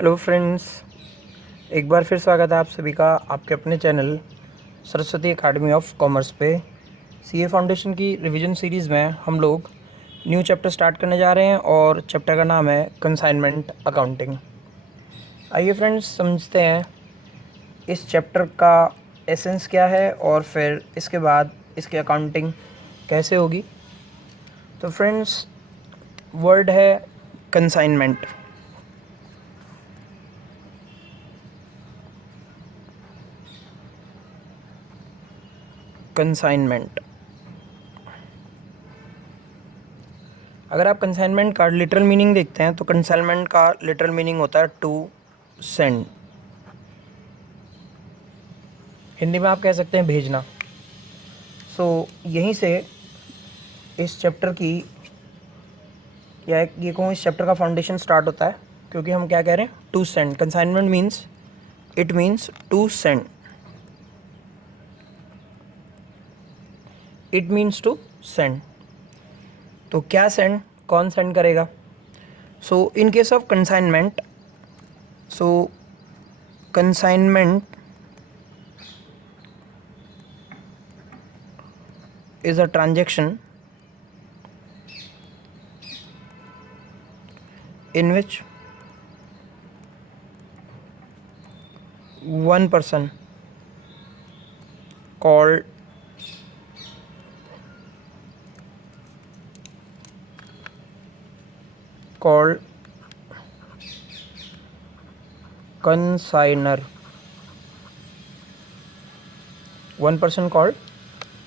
Hello friends, एक बार फिर स्वागत है आप सभी का आपके अपने channel Saraswati academy of commerce पे। सीए फाउंडेशन की रिवीजन सीरीज़ में हम लोग न्यू चैप्टर स्टार्ट करने जा रहे हैं और चैप्टर का नाम है कंसाइनमेंट अकाउंटिंग। आइए फ्रेंड्स समझते हैं इस चैप्टर का एसेंस क्या है और फिर इसके बाद इसकी अकाउंटिंग कैसे होगी। तो फ्रेंड्स, वर्ड है कंसाइनमेंट। कंसाइनमेंट, अगर आप कंसाइनमेंट का लिटरल मीनिंग देखते हैं तो कंसाइनमेंट का लिटरल मीनिंग होता है टू सेंड। हिंदी में आप कह सकते हैं भेजना। सो यहीं से इस चैप्टर की या ये कहूँ इस चैप्टर का फाउंडेशन स्टार्ट होता है, क्योंकि हम क्या कह रहे हैं, to send. Consignment means it means to send, it means to send. तो क्या सेंड, कौन सेंड करेगा। So in case of consignment, so consignment is a transaction in which one person called consigner, one person called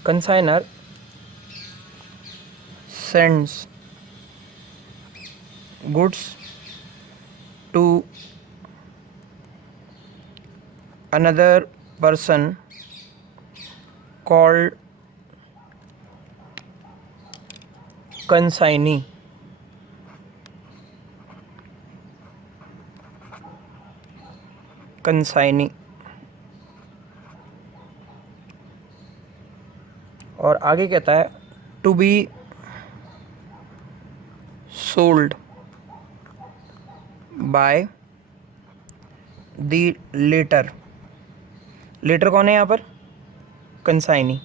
consigner sends goods to another person called consignee. Consignee. और आगे कहता है to be sold by the latter. Latter कौन है यहाँ पर, consignee,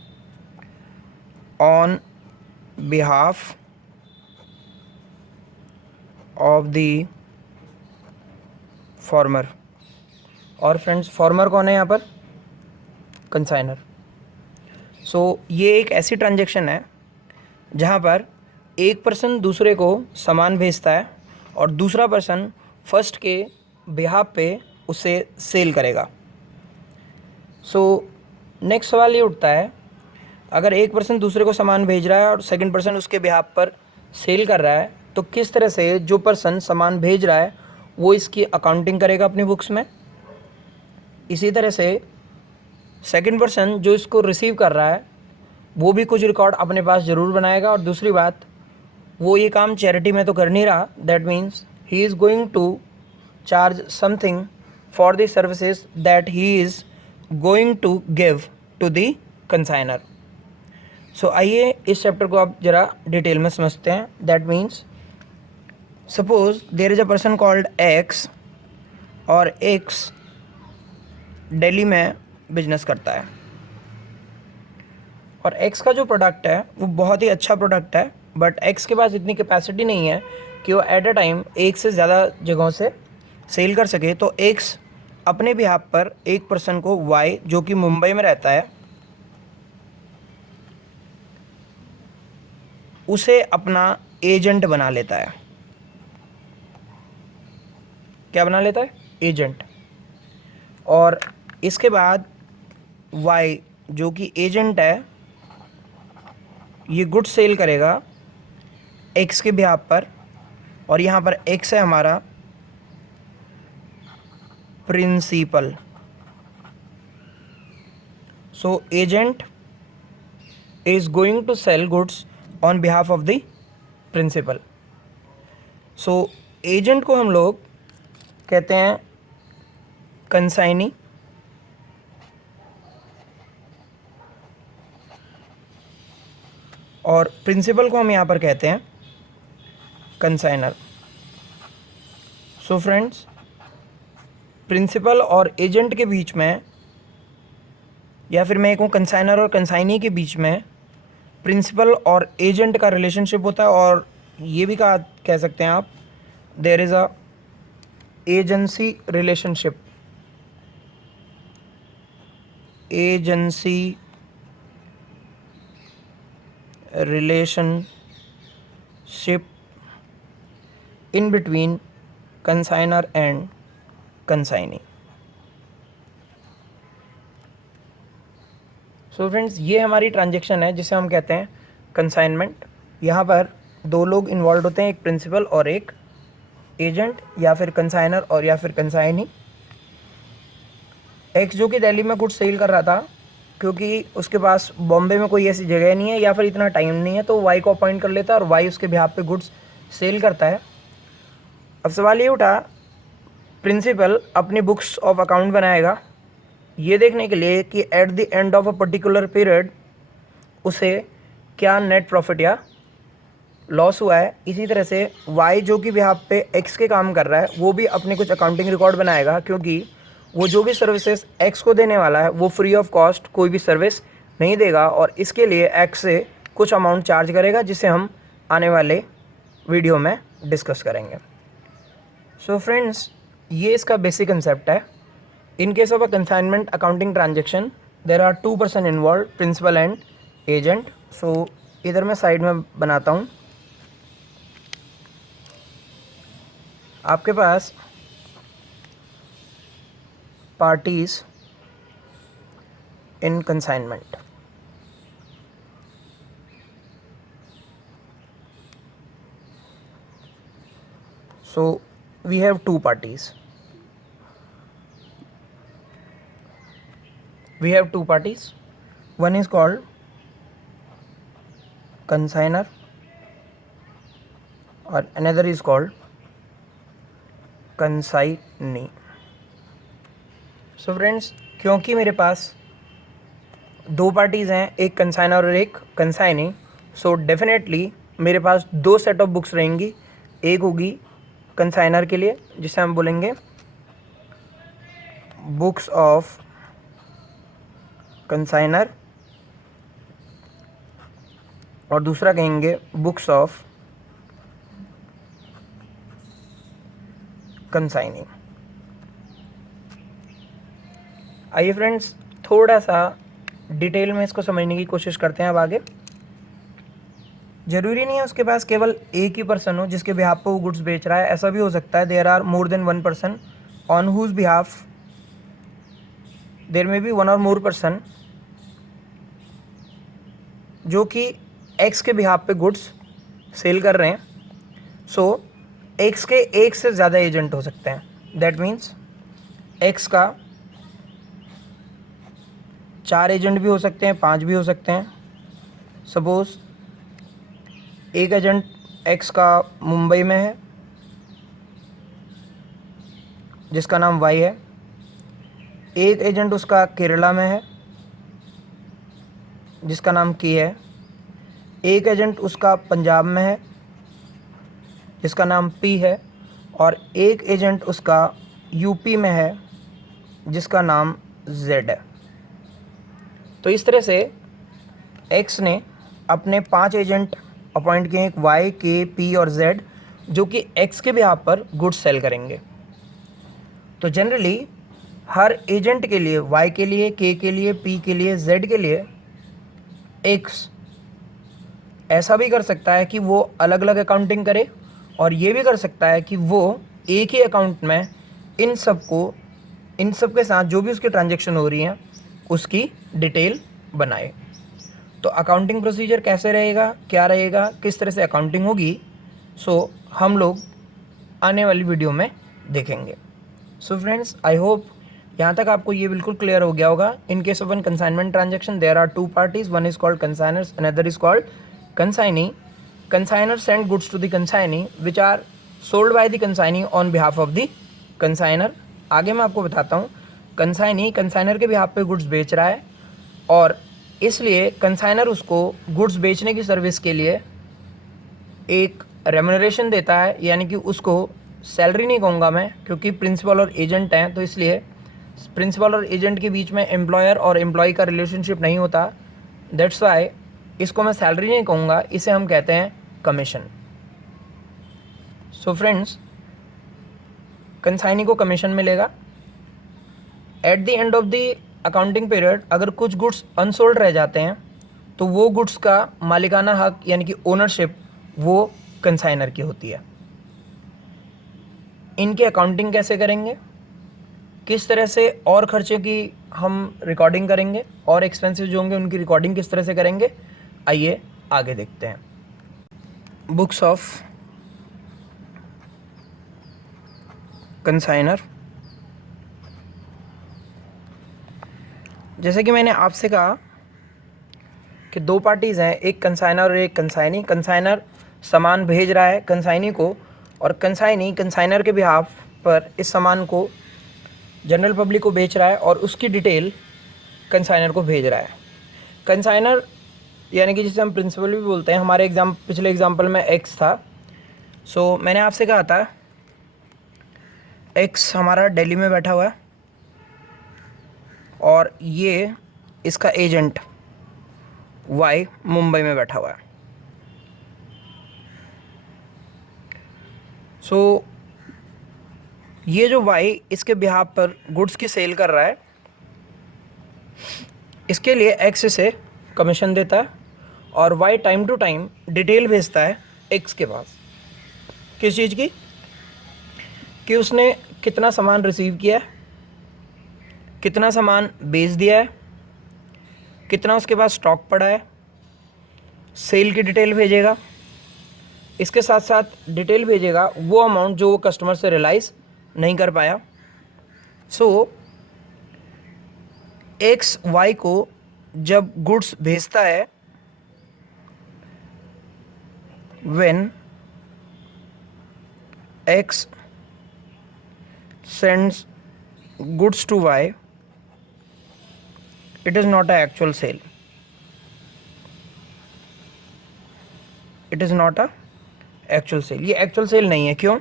on behalf of the former. और friends, former कौन है यहाँ पर, कंसाइनर। सो ये एक ऐसी ट्रांजैक्शन है जहाँ पर एक पर्सन दूसरे को सामान भेजता है और दूसरा पर्सन फर्स्ट के बिहाफ पे उसे सेल करेगा। सो नेक्स्ट सवाल ये उठता है, अगर एक पर्सन दूसरे को सामान भेज रहा है और सेकंड पर्सन उसके बिहाफ पर सेल कर रहा है, तो किस तरह से जो पर्सन सामान भेज रहा है वो इसकी अकाउंटिंग करेगा अपनी बुक्स में। इसी तरह से सेकंड पर्सन जो इसको रिसीव कर रहा है वो भी कुछ रिकॉर्ड अपने पास ज़रूर बनाएगा। और दूसरी बात, वो ये काम चैरिटी में तो कर नहीं रहा, that means he is going to charge something for the services that he is going to give to the consigner. So आइए इस चैप्टर को आप ज़रा डिटेल में समझते हैं। That means suppose there is a person called X, और X Delhi में बिजनेस करता है और एक्स का जो प्रोडक्ट है वो बहुत ही अच्छा प्रोडक्ट है, बट एक्स के पास इतनी कैपेसिटी नहीं है कि वो एट अ टाइम एक से ज़्यादा जगहों से सेल कर सके। तो एक्स अपने बिहाफ पर एक पर्सन को वाई, जो कि मुंबई में रहता है, उसे अपना एजेंट बना लेता है। क्या बना लेता है, एजेंट। और इसके बाद वाई जो कि एजेंट है, ये गुड सेल करेगा एक्स के बिहाफ पर, और यहाँ पर एक्स है हमारा principal. So agent is going to sell goods on behalf of the principal. So agent को हम लोग कहते हैं कंसाइनी, और प्रिंसिपल को हम यहाँ पर कहते हैं कंसाइनर। सो फ्रेंड्स, प्रिंसिपल और एजेंट के बीच में, या फिर मैं कहूँ कंसाइनर और कंसाइनी के बीच में प्रिंसिपल और एजेंट का रिलेशनशिप होता है, और ये भी कह सकते हैं आप there is a agency relationship, agency relationship in between consignor and consignee. So friends, ये हमारी ट्रांजेक्शन है जिसे हम कहते हैं कंसाइनमेंट। यहाँ पर दो लोग इन्वॉल्व होते हैं, एक प्रिंसिपल और एक एजेंट, या फिर कंसाइनर और या फिर कंसाइनी। एक्स जो कि दिल्ली में गुड्स सेल कर रहा था, क्योंकि उसके पास बॉम्बे में कोई ऐसी जगह नहीं है या फिर इतना टाइम नहीं है, तो वाई को अपॉइंट कर लेता है और वाई उसके बिहाफ पे गुड्स सेल करता है। अब सवाल ये उठा, प्रिंसिपल अपनी बुक्स ऑफ अकाउंट बनाएगा ये देखने के लिए कि at the end of a particular period उसे क्या नेट प्रॉफिट या लॉस हुआ है। इसी तरह से वाई जो कि बिहाफ पे एक्स के काम कर रहा है वो भी अपने कुछ अकाउंटिंग रिकॉर्ड बनाएगा, क्योंकि वो जो भी सर्विसेज एक्स को देने वाला है वो फ्री ऑफ कॉस्ट कोई भी सर्विस नहीं देगा, और इसके लिए एक्स से कुछ अमाउंट चार्ज करेगा, जिसे हम आने वाले वीडियो में डिस्कस करेंगे। सो फ्रेंड्स, ये इसका बेसिक कंसेप्ट है। In case of a consignment accounting transaction there are 2 person involve, principal and agent. So इधर मैं साइड में बनाता हूँ, आपके पास parties in consignment. So we have two parties. One is called consignor or another is called consignee. So friends, क्योंकि मेरे पास दो पार्टीज़ हैं, एक कंसाइनर और एक कंसाइनी, सो डेफिनेटली मेरे पास दो सेट ऑफ बुक्स रहेंगी। एक होगी कंसाइनर के लिए जिसे हम बोलेंगे बुक्स ऑफ कंसाइनर, और दूसरा कहेंगे बुक्स ऑफ कंसाइनी। आइए फ्रेंड्स, थोड़ा सा डिटेल में इसको समझने की कोशिश करते हैं अब आगे। ज़रूरी नहीं है उसके पास केवल एक ही पर्सन हो जिसके बिहाफ पे वो गुड्स बेच रहा है, ऐसा भी हो सकता है there are more than one person on whose behalf there may be one और मोर पर्सन जो कि एक्स के बिहाफ पे गुड्स सेल कर रहे हैं। सो एक्स के एक से ज़्यादा एजेंट हो सकते हैं। दैट मीन्स एक्स का 4 एजेंट भी हो सकते हैं, 5 भी हो सकते हैं। सपोज़ एक एजेंट एक्स का मुंबई में है जिसका नाम वाई है, एक एजेंट उसका केरला में है जिसका नाम के है, एक एजेंट उसका पंजाब में है जिसका नाम पी है, और एक एजेंट उसका यूपी में है जिसका नाम जेड है। तो इस तरह से एक्स ने अपने 5 एजेंट अपॉइंट किए, एक वाई, के, पी और जेड, जो कि एक्स के बिहाफ पर गुड्स सेल करेंगे। तो जनरली हर एजेंट के लिए, वाई के लिए, के लिए, पी के लिए, जेड के लिए, एक्स ऐसा भी कर सकता है कि वो अलग अलग अकाउंटिंग करे, और ये भी कर सकता है कि वो एक ही अकाउंट में इन सब के साथ जो भी उसकी ट्रांजैक्शन हो रही हैं उसकी डिटेल बनाए। तो अकाउंटिंग प्रोसीजर कैसे रहेगा, क्या रहेगा, किस तरह से अकाउंटिंग होगी, सो हम लोग आने वाली वीडियो में देखेंगे। सो फ्रेंड्स, आई होप यहाँ तक आपको ये बिल्कुल क्लियर हो गया होगा। In case of one consignment transaction there are 2 parties, one is called consignors, another is called consignee. Consignor send goods to the consignee which are sold by the consignee on behalf of the consignor. आगे मैं आपको बताता हूँ, consignee consignor के behalf पे goods बेच रहा है, और इसलिए कंसाइनर उसको गुड्स बेचने की सर्विस के लिए एक रेम्यूनरेशन देता है, यानी कि उसको सैलरी नहीं कहूँगा मैं, क्योंकि प्रिंसिपल और एजेंट हैं, तो इसलिए प्रिंसिपल और एजेंट के बीच में एम्प्लॉयर और एम्प्लॉय का रिलेशनशिप नहीं होता, दैट्स वाई इसको मैं सैलरी नहीं कहूँगा, इसे हम कहते हैं कमीशन। सो फ्रेंड्स, कंसाइनी को कमीशन मिलेगा। At the end of the accounting period अगर कुछ गुड्स अनसोल्ड रह जाते हैं तो वो गुड्स का मालिकाना हक यानी कि ओनरशिप वो कंसाइनर की होती है। इनकी अकाउंटिंग कैसे करेंगे, किस तरह से और खर्चे की हम रिकॉर्डिंग करेंगे, और एक्सपेंसेस जो होंगे उनकी रिकॉर्डिंग किस तरह से करेंगे, आइए आगे देखते हैं। Books of consignor. जैसे कि मैंने आपसे कहा कि दो पार्टीज़ हैं, एक कंसाइनर और एक कंसाइनी। कंसाइनर सामान भेज रहा है कंसाइनी को, और कंसाइनी कंसाइनर के बिहाफ पर इस सामान को जनरल पब्लिक को बेच रहा है और उसकी डिटेल कंसाइनर को भेज रहा है। कंसाइनर यानी कि जिसे हम प्रिंसिपल भी बोलते हैं, हमारे पिछले एग्जाम्पल में एक्स था। सो मैंने आपसे कहा था एक्स हमारा दिल्ली में बैठा हुआ है और ये इसका एजेंट वाई मुंबई में बैठा हुआ है। सो ये जो वाई इसके बिहाफ पर गुड्स की सेल कर रहा है, इसके लिए एक्स इसे कमीशन देता है और Y time to time detail भेजता है एक्स के पास। किस चीज़ की, कि उसने कितना सामान रिसीव किया है, कितना सामान बेच दिया है, कितना उसके पास स्टॉक पड़ा है, सेल की डिटेल भेजेगा। इसके साथ साथ डिटेल भेजेगा वो अमाउंट जो वो कस्टमर से रियलाइज़ नहीं कर पाया। सो एक्स वाई को जब गुड्स भेजता है, when x sends goods to Y, it is not a actual sale. It is not a actual sale. ये actual sale नहीं है। क्यों?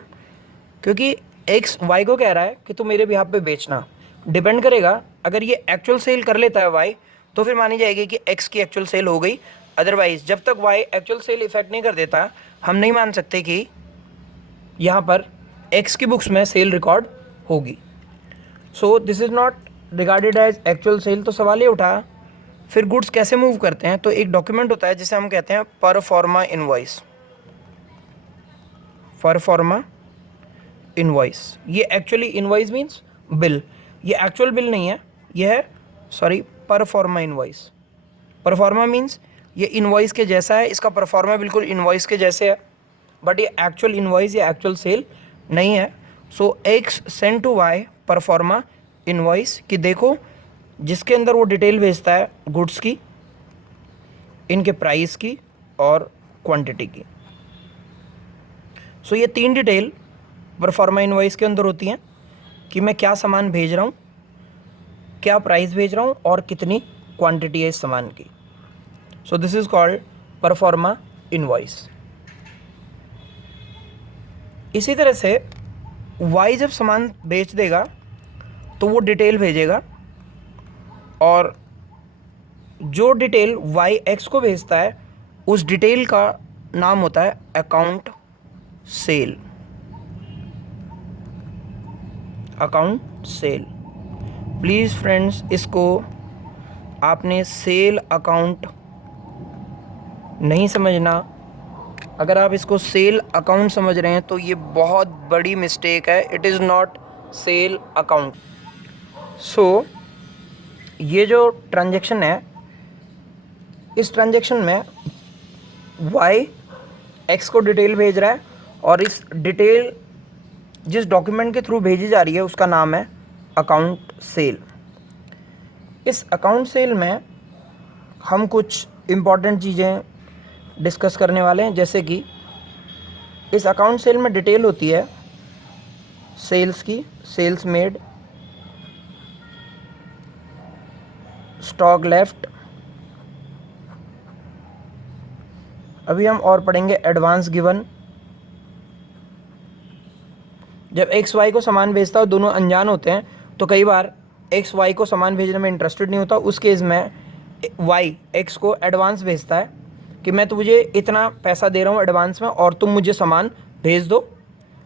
क्योंकि X Y को कह रहा है कि तू मेरे बिहाफ पे बेचना। डिपेंड करेगा, अगर ये एक्चुअल सेल कर लेता है Y तो फिर मानी जाएगी कि X की एक्चुअल सेल हो गई। अदरवाइज जब तक Y एक्चुअल सेल इफेक्ट नहीं कर देता, हम नहीं मान सकते कि यहाँ पर X की बुक्स में सेल रिकॉर्ड होगी। So this is not regarded as actual sale. तो सवाल ये उठा, फिर गुड्स कैसे मूव करते हैं? तो एक डॉक्यूमेंट होता है जिसे हम कहते हैं पर फॉर्मा इनवॉइस। पर फॉर्मा इनवॉइस, ये एक्चुअली इनवॉइस मीन्स बिल, ये एक्चुअल बिल नहीं है, ये है पर फॉर्मा इनवॉइस। पर फॉर्मा मीन्स ये इनवॉइस के जैसा है, इसका पर फॉर्मा बिल्कुल इनवॉइस के जैसे है, बट ये एक्चुअल इनवॉइस या एक्चुअल सेल नहीं है। सो एक्स सेंड टू वाई पर फॉर्मा इनवॉइस कि देखो, जिसके अंदर वो डिटेल भेजता है गुड्स की, इनके प्राइस की और क्वांटिटी की। सो ये तीन डिटेल परफॉर्मा इनवॉइस के अंदर होती हैं कि मैं क्या सामान भेज रहा हूँ, क्या प्राइस भेज रहा हूँ और कितनी क्वांटिटी है इस सामान की। सो this is called proforma invoice. इसी तरह से वाई जब सामान बेच देगा तो वो डिटेल भेजेगा, और जो डिटेल वाई एक्स को भेजता है उस डिटेल का नाम होता है account cell. Account cell, please friends इसको आपने सेल अकाउंट नहीं समझना। अगर आप इसको सेल अकाउंट समझ रहे हैं तो ये बहुत बड़ी मिस्टेक है। It is not sale account. So ये जो ट्रांजैक्शन है, इस ट्रांजैक्शन में वाई एक्स को डिटेल भेज रहा है और इस डिटेल जिस डॉक्यूमेंट के थ्रू भेजी जा रही है उसका नाम है अकाउंट सेल। इस अकाउंट सेल में हम कुछ इम्पॉर्टेंट चीज़ें डिस्कस करने वाले हैं, जैसे कि इस अकाउंट सेल में डिटेल होती है सेल्स की, सेल्स मेड, स्टॉक लेफ्ट, अभी हम और पढ़ेंगे एडवांस गिवन, जब एक्स वाई को सामान भेजता है और दोनों अनजान होते हैं तो कई बार एक्स वाई को सामान भेजने में इंटरेस्टेड नहीं होता, उस केस में वाई एक्स को एडवांस भेजता है कि मैं तुझे इतना पैसा दे रहा हूँ एडवांस में और तुम मुझे सामान भेज दो,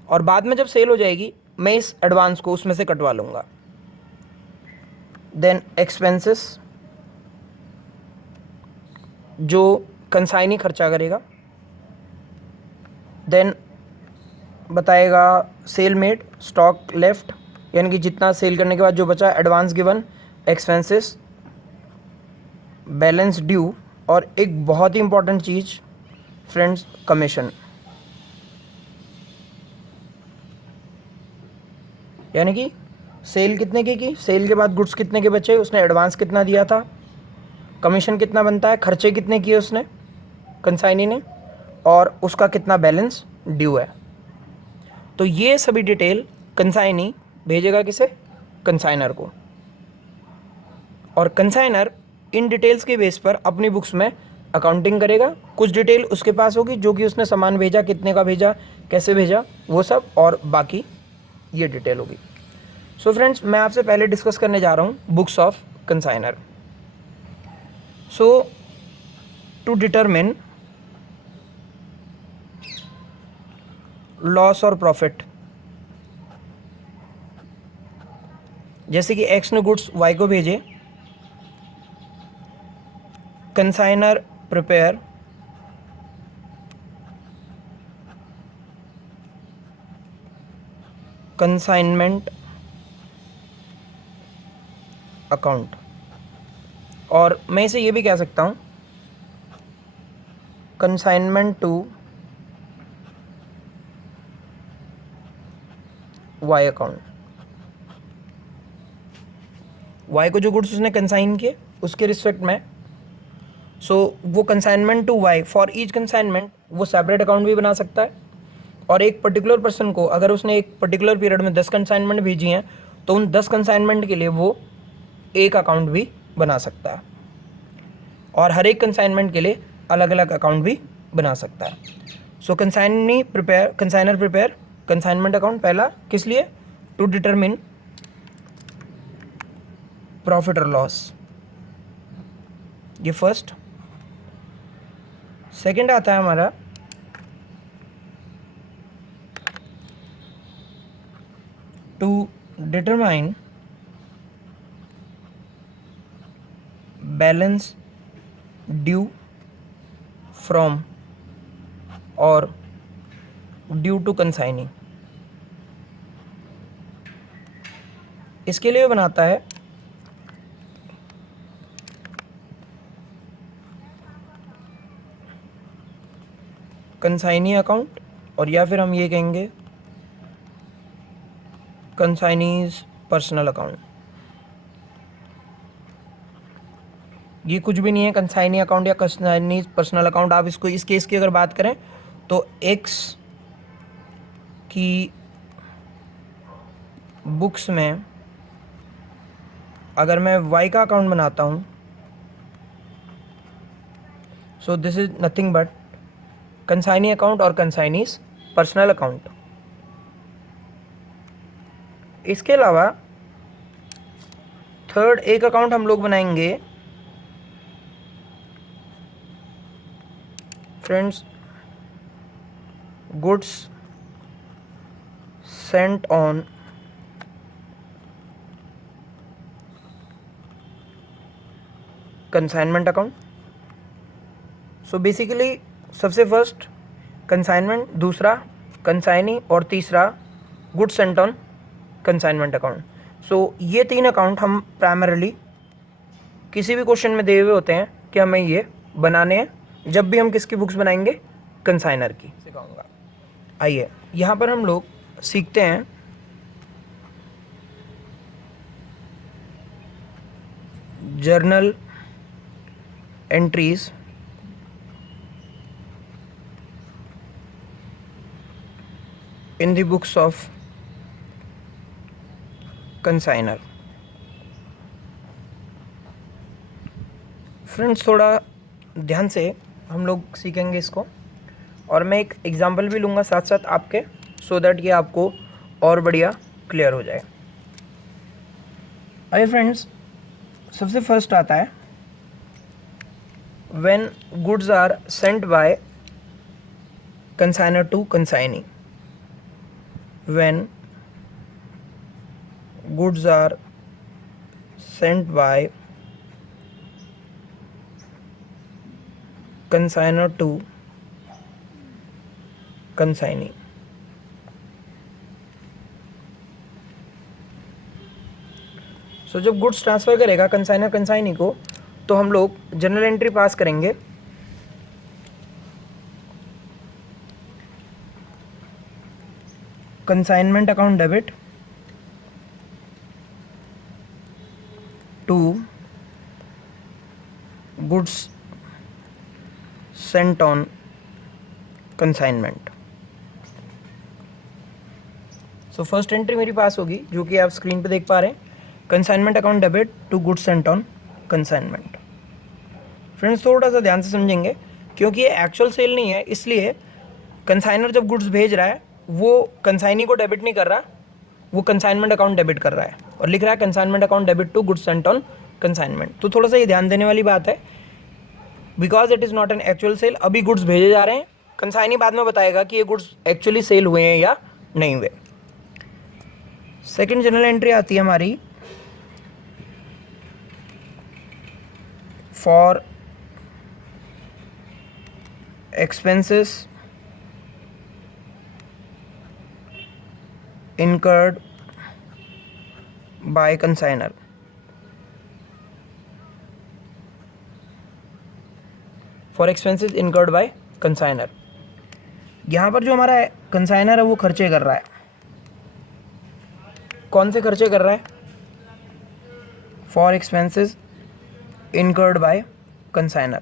और बाद में जब सेल हो जाएगी मैं इस एडवांस को उसमें से कटवा लूँगा। देन एक्सपेंसेस जो कंसाइनी खर्चा करेगा। देन बताएगा सेल मेड, स्टॉक लेफ्ट, यानी कि जितना सेल करने के बाद जो बचा, advance given, expenses, balance due, और एक बहुत ही इंपॉर्टेंट चीज़ फ्रेंड्स, कमीशन। यानी कि सेल कितने की, सेल के बाद गुड्स कितने के बचे, उसने एडवांस कितना दिया था, कमीशन कितना बनता है, खर्चे कितने किए उसने कंसाइनी ने, और उसका कितना बैलेंस ड्यू है। तो ये सभी डिटेल कंसाइनी भेजेगा किसे, कंसाइनर को, और कंसाइनर इन डिटेल्स के बेस पर अपनी बुक्स में अकाउंटिंग करेगा। कुछ डिटेल उसके पास होगी जो कि उसने सामान भेजा, कितने का भेजा, कैसे भेजा, वो सब, और बाकी ये डिटेल होगी। सो फ्रेंड्स, मैं आपसे पहले डिस्कस करने जा रहा हूँ books of consignor. So to determine loss और प्रॉफिट, जैसे कि एक्स ने गुड्स वाई को भेजे, कंसाइनर प्रिपेयर कंसाइनमेंट अकाउंट, और मैं इसे ये भी कह सकता हूँ consignment to Y account. Y को जो गुड्स उसने कंसाइन किए उसके रिस्पेक्ट में, सो वो consignment to Y, for each consignment वो सेपरेट अकाउंट भी बना सकता है, और एक पर्टिकुलर पर्सन को अगर उसने एक पर्टिकुलर पीरियड में 10 कंसाइनमेंट भेजी हैं तो उन 10 कंसाइनमेंट के लिए वो एक अकाउंट भी बना सकता है, और हर एक कंसाइनमेंट के लिए अलग अलग अकाउंट भी बना सकता है। So consigner prepare consignment account, पहला किस लिए, टू डिटरमिन प्रॉफिट और लॉस, ये फर्स्ट। सेकंड आता है हमारा to determine balance due from और ड्यू टू कंसाइनी। इसके लिए बनाता है कंसाइनी अकाउंट, और या फिर हम ये कहेंगे कंसाइनीज पर्सनल अकाउंट। ये कुछ भी नहीं है, कंसाइनी अकाउंट या कंसाइनीज पर्सनल अकाउंट। आप इसको इस केस की अगर बात करें तो एक्स की बुक्स में अगर मैं वाई का अकाउंट बनाता हूँ, so this is nothing but consignee account और कंसाइनीज पर्सनल अकाउंट। इसके अलावा थर्ड एक अकाउंट हम लोग बनाएंगे friends, goods sent on consignment account. So basically सबसे फर्स्ट कंसाइनमेंट, दूसरा कंसाइनी, और तीसरा goods sent on consignment account. So ये तीन अकाउंट हम प्राइमरीली किसी भी क्वेश्चन में दिए हुए होते हैं कि हमें ये बनाने हैं जब भी हम किसकी बुक्स बनाएंगे, कंसाइनर की सिखाऊंगा। आइए यहाँ पर हम लोग सीखते हैं journal entries in the books of consigner. Friends, थोड़ा ध्यान से हम लोग सीखेंगे इसको, और मैं एक एग्जांपल भी लूँगा साथ साथ आपके, सो दैट ये आपको और बढ़िया क्लियर हो जाए। आइए फ्रेंड्स, सबसे फर्स्ट आता है when goods are sent by consigner to consignee. When goods are sent by consigner to consignee. So जब गुड्स ट्रांसफ़र करेगा कंसाइनर कंसाइनी को, तो हम लोग जनरल एंट्री पास करेंगे। Consignment account debit to goods sent on consignment. So first entry मेरी pass होगी, जो कि आप स्क्रीन पे देख पा रहे हैं, consignment account debit to goods sent on consignment. Friends थोड़ा सा ध्यान से समझेंगे, क्योंकि ये एक्चुअल सेल नहीं है, इसलिए कंसाइनर जब गुड्स भेज रहा है वो कंसाइनी को डेबिट नहीं कर रहा, वो कंसाइनमेंट अकाउंट डेबिट कर रहा है और लिख रहा है consignment account debit to goods sent on consignment. तो थोड़ा सा ये ध्यान देने वाली बात है, because it is not an actual sale. अभी गुड्स भेजे जा रहे हैं, कंसाइनी बाद में बताएगा कि ये गुड्स एक्चुअली सेल हुए हैं या नहीं हुए। सेकेंड जनरल एंट्री आती है हमारी for expenses incurred by consignor। For expenses incurred by consignor, यहाँ पर जो हमारा कंसाइनर है वो खर्चे कर रहा है। कौन से खर्चे कर रहा है? For expenses incurred by consignor।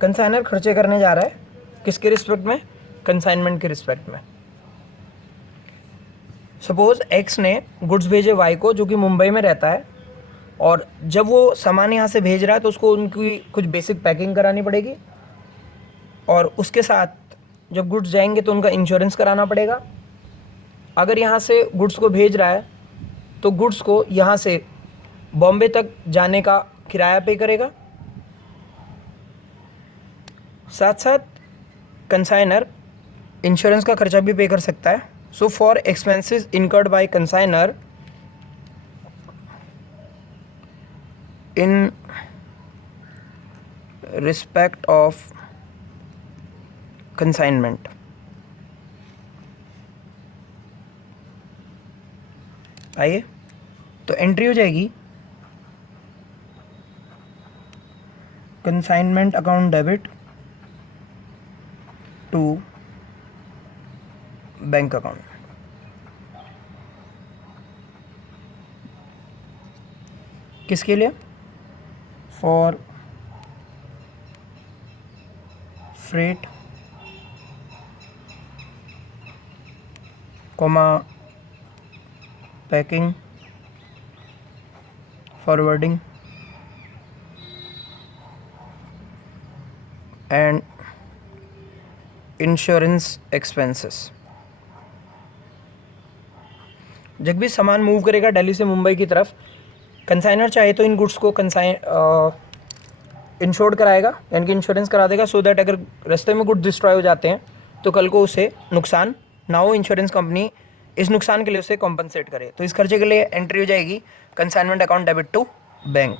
Consigner खर्चे करने जा रहा है किसके रिस्पेक्ट में? कंसाइनमेंट के रिस्पेक्ट में। सपोज एक्स ने गुड्स भेजे वाई को, जो कि मुंबई में रहता है, और जब वो सामान यहाँ से भेज रहा है तो उसको उनकी कुछ बेसिक पैकिंग करानी पड़ेगी, और उसके साथ जब गुड्स जाएंगे तो उनका इंश्योरेंस कराना पड़ेगा। अगर यहाँ से गुड्स को भेज रहा है तो गुड्स को यहाँ से बॉम्बे तक जाने का किराया पे करेगा, साथ साथ कंसाइनर इंश्योरेंस का खर्चा भी पे कर सकता है। So for expenses incurred by consigner in respect of consignment, आइए तो एंट्री हो जाएगी consignment account debit to bank account. किसके लिए? For freight comma packing forwarding and insurance expenses. जब भी सामान मूव करेगा दिल्ली से मुंबई की तरफ, कंसाइनर चाहे तो इन गुड्स को इंश्योर्ड कराएगा, यानी कि इंश्योरेंस करा देगा, सो दैट अगर रास्ते में गुड्स डिस्ट्रॉय हो जाते हैं तो कल को उसे नुकसान ना हो, इंश्योरेंस कंपनी इस नुकसान के लिए उसे कॉम्पनसेट करे। तो इस खर्चे के लिए एंट्री हो जाएगी consignment account debit to bank.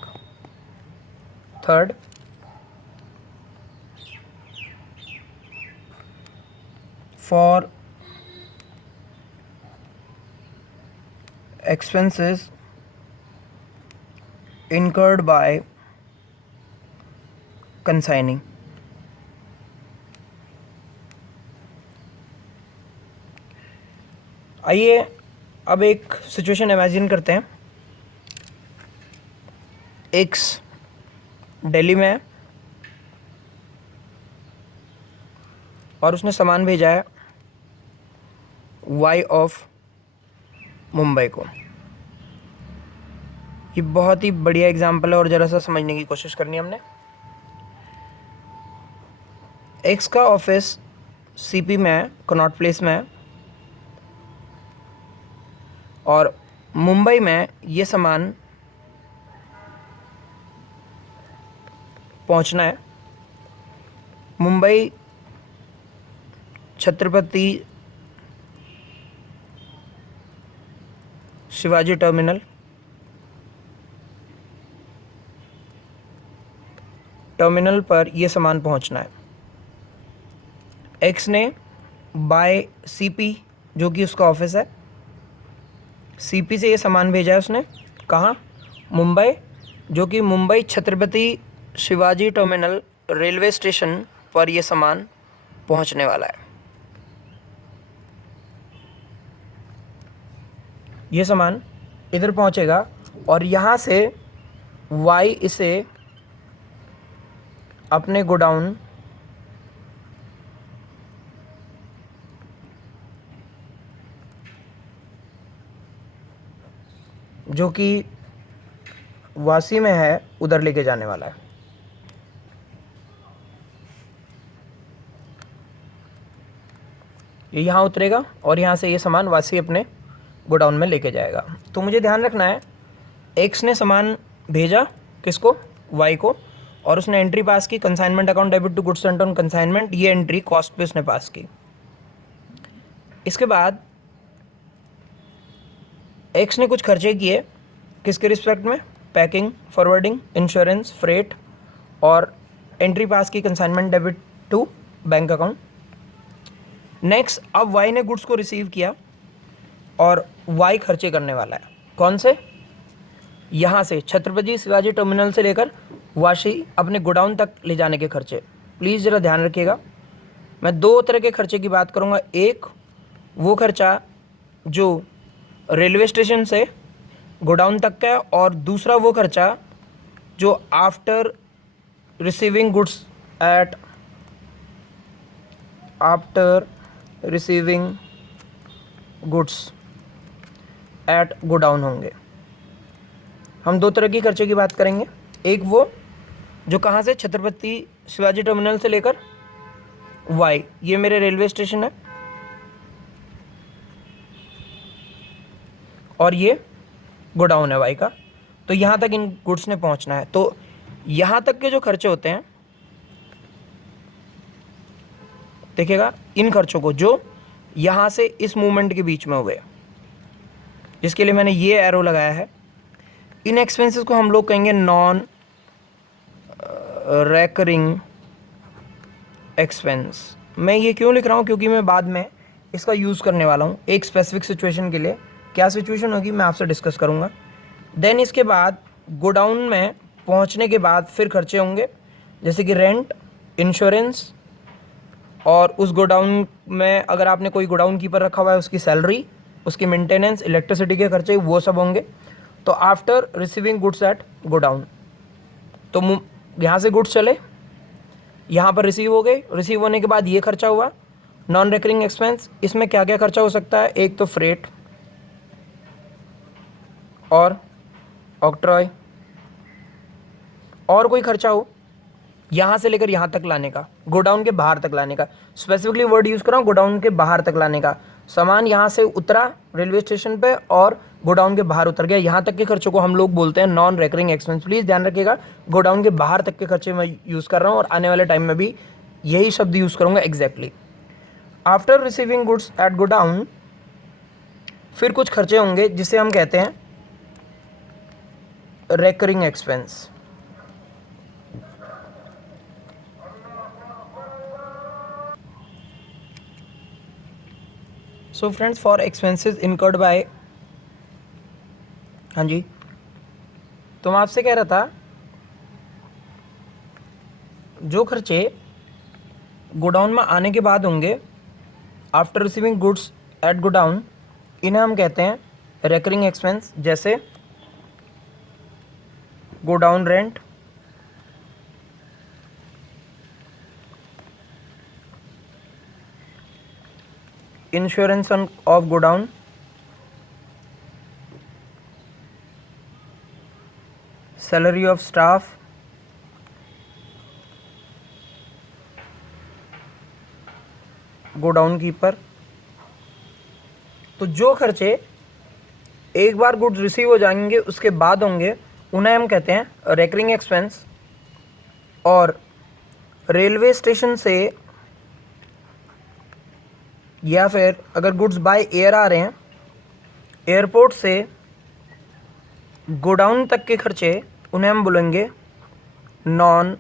Third, for expenses incurred by consignee। आइए अब एक सिचुएशन इमेजिन करते हैं। एक्स दिल्ली में है और उसने सामान भेजा है वाई ऑफ मुंबई को। ये बहुत ही बढ़िया एग्जाम्पल है और ज़रा सा समझने की कोशिश करनी है हमने। एक्स का ऑफिस सीपी में है, कनॉट प्लेस में है, और मुंबई में ये सामान पहुंचना है। मुंबई छत्रपति शिवाजी टर्मिनल पर ये सामान पहुंचना है। एक्स ने बाय सीपी, जो कि उसका ऑफिस है, सीपी से ये सामान भेजा है उसने। कहाँ? मुंबई, जो कि Mumbai Chhatrapati Shivaji terminal railway station पर ये सामान पहुंचने वाला है। ये सामान इधर पहुंचेगा और यहाँ से वाई इसे अपने गोडाउन जो कि वासी में है उधर लेके जाने वाला है। ये यहाँ उतरेगा और यहाँ से ये सामान वासी अपने गोडाउन में लेके जाएगा। तो मुझे ध्यान रखना है, एक्स ने सामान भेजा किसको? वाई को, और उसने एंट्री पास की, consignment account debit to goods sent on consignment. ये एंट्री कॉस्ट पे उसने पास की। इसके बाद एक्स ने कुछ खर्चे किए किसके रिस्पेक्ट में? पैकिंग, फॉरवर्डिंग, इंश्योरेंस, फ्रेट, और एंट्री पास की consignment debit to bank account. Next, अब वाई ने गुड्स को रिसीव किया और वाई खर्चे करने वाला है। कौन से? यहाँ से छत्रपति शिवाजी टर्मिनल से लेकर वाशी अपने गोडाउन तक ले जाने के खर्चे। प्लीज़ ज़रा ध्यान रखिएगा, मैं दो तरह के खर्चे की बात करूँगा। एक वो खर्चा जो रेलवे स्टेशन से गोडाउन तक का है, और दूसरा वो खर्चा जो after receiving goods at godown होंगे। हम दो तरह की खर्चे की बात करेंगे। एक वो जो कहाँ से? छत्रपति शिवाजी टर्मिनल से लेकर वाई, ये मेरे रेलवे स्टेशन है, और ये गोडाउन है वाई का। तो यहाँ तक इन गुड्स ने पहुँचना है। तो यहाँ तक के जो खर्चे होते हैं, देखिएगा इन खर्चों को जो यहाँ से इस मूवमेंट के बीच में हुए, जिसके लिए मैंने ये एरो लगाया है, इन एक्सपेंसेस को हम लोग कहेंगे नॉन रेकरिंग एक्सपेंस। मैं ये क्यों लिख रहा हूँ? क्योंकि मैं बाद में इसका यूज़ करने वाला हूँ एक स्पेसिफिक सिचुएशन के लिए। क्या सिचुएशन होगी मैं आपसे डिस्कस करूँगा। देन इसके बाद गोडाउन में पहुँचने के बाद फिर खर्चे होंगे, जैसे कि रेंट, इंश्योरेंस, और उस गोडाउन में अगर आपने कोई गोडाउन कीपर रखा हुआ है उसकी सैलरी, उसकी मेंटेनेंस, इलेक्ट्रिसिटी के खर्चे, वो सब होंगे। तो after receiving goods at godown, तो यहाँ से गुड्स चले, यहाँ पर रिसीव हो गए, रिसीव होने के बाद ये खर्चा हुआ नॉन रिकरिंग एक्सपेंस। इसमें क्या क्या खर्चा हो सकता है? एक तो फ्रेट और ऑक्ट्रॉय, और कोई खर्चा हो यहाँ से लेकर यहाँ तक लाने का, गोडाउन के बाहर तक लाने का। स्पेसिफिकली वर्ड यूज़ कर रहा हूँ, गोडाउन के बाहर तक लाने का। सामान यहाँ से उतरा रेलवे स्टेशन पे और गोडाउन के बाहर उतर गया, यहाँ तक के खर्चों को हम लोग बोलते हैं नॉन रिकरिंग एक्सपेंस। प्लीज़ ध्यान रखिएगा, गोडाउन के बाहर तक के खर्चे मैं यूज़ कर रहा हूँ और आने वाले टाइम में भी यही शब्द यूज़ करूँगा exactly. After receiving goods at godown फिर कुछ खर्चे होंगे जिसे हम कहते हैं recurring expense. So friends, for expenses incurred bye, हाँ जी, तो मैं आपसे कह रहा था जो खर्चे गोडाउन में आने के बाद होंगे after receiving goods at godown, इन्हें हम कहते हैं रिकरिंग एक्सपेंस। जैसे godown rent, insurance of godown, salary of staff, godown keeper. तो जो खर्चे एक बार गुड्स रिसीव हो जाएंगे उसके बाद होंगे, उन्हें हम कहते हैं रेकरिंग एक्सपेंस। और रेलवे स्टेशन से या फिर अगर गुड्स बाय एयर आ रहे हैं, एयरपोर्ट से गोडाउन तक के खर्चे, उन्हें हम बोलेंगे नॉन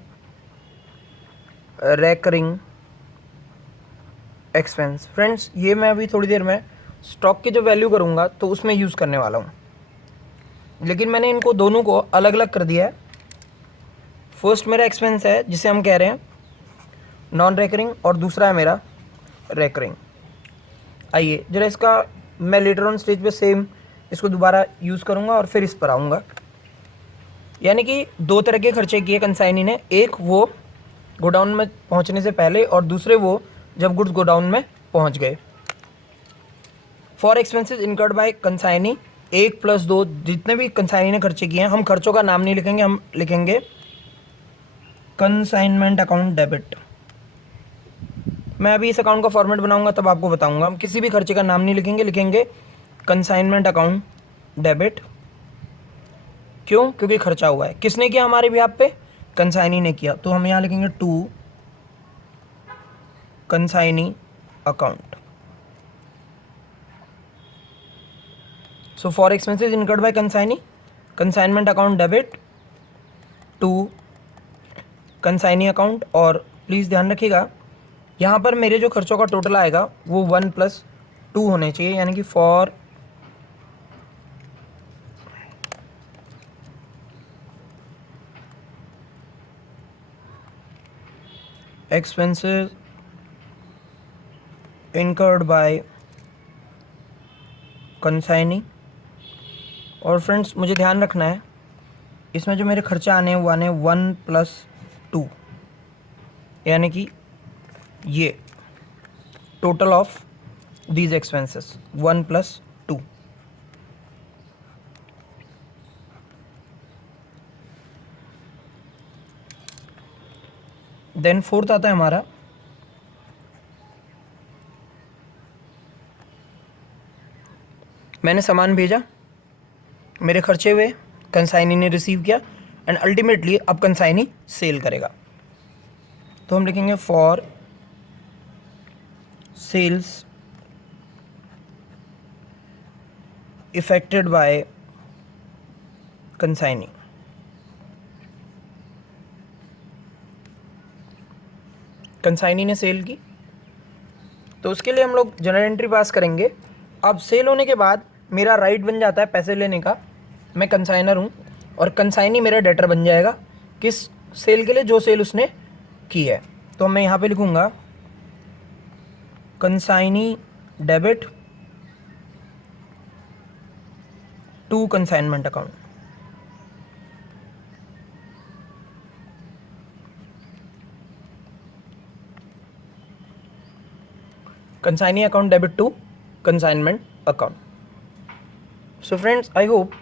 रेकरिंग एक्सपेंस। फ्रेंड्स, ये मैं अभी थोड़ी देर में स्टॉक की जो वैल्यू करूँगा तो उसमें यूज़ करने वाला हूँ, लेकिन मैंने इनको दोनों को अलग अलग कर दिया है। फर्स्ट मेरा एक्सपेंस है जिसे हम कह रहे हैं नॉन रेकरिंग, और दूसरा है मेरा रेकरिंग। आइए जरा इसका मैं लेटर ऑन स्टेज पे सेम इसको दोबारा यूज़ करूँगा और फिर इस पर आऊँगा। यानी कि दो तरह के खर्चे किए कंसाइनी ने, एक वो गोडाउन में पहुँचने से पहले और दूसरे वो जब गुड्स गोडाउन में पहुँच गए। For expenses incurred by consignee, 1+2 जितने भी कंसाइनी ने खर्चे किए हैं, हम खर्चों का नाम नहीं लिखेंगे, हम लिखेंगे कंसाइनमेंट अकाउंट डेबिट। मैं अभी इस अकाउंट का फॉर्मेट बनाऊंगा तब आपको बताऊंगा। हम किसी भी खर्चे का नाम नहीं लिखेंगे, लिखेंगे कंसाइनमेंट अकाउंट डेबिट। क्यों? क्योंकि खर्चा हुआ है। किसने किया हमारे भी आप पे? कंसाइनी ने किया। तो हम यहाँ लिखेंगे to consignee account. So for expenses incurred by consignee, consignment account debit to consignee account. और प्लीज़ ध्यान रखिएगा यहाँ पर मेरे जो खर्चों का टोटल आएगा वो 1+2 होने चाहिए, यानी कि for expenses incurred by consignee. और फ्रेंड्स मुझे ध्यान रखना है, इसमें जो मेरे खर्चे आने हैं वो आने 1+2, यानी कि ये total of these expenses 1+2। Then fourth आता है हमारा मैंने सामान भेजा, मेरे खर्चे हुए, कंसाइनी ने रिसीव किया, एंड अल्टीमेटली अब कंसाइनी सेल करेगा। तो हम लिखेंगे for sales effected by consignee. Consignee ने सेल की तो उसके लिए हम लोग जनरल एंट्री पास करेंगे। अब सेल होने के बाद मेरा राइट बन जाता है पैसे लेने का, मैं कंसाइनर हूँ, और कंसाइनी मेरा डेटर बन जाएगा किस सेल के लिए? जो सेल उसने की है। तो मैं यहाँ पे लिखूँगा consignee debit to consignment account. Consignee account debit to consignment account. So friends, I hope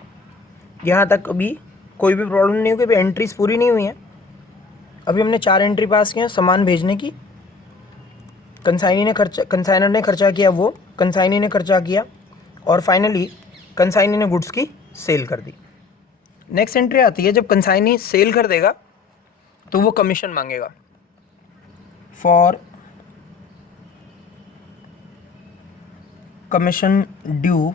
यहाँ तक अभी कोई भी प्रॉब्लम नहीं हुई, अभी एंट्रीज पूरी नहीं हुई हैं। अभी हमने 4 एंट्री पास किए हैं सामान भेजने की। कंसाइनर ने खर्चा किया, वो कंसाइनी ने खर्चा किया, और फाइनली कंसाइनी ने गुड्स की सेल कर दी। नेक्स्ट एंट्री आती है जब कंसाइनी सेल कर देगा तो वो कमीशन मांगेगा। For commission due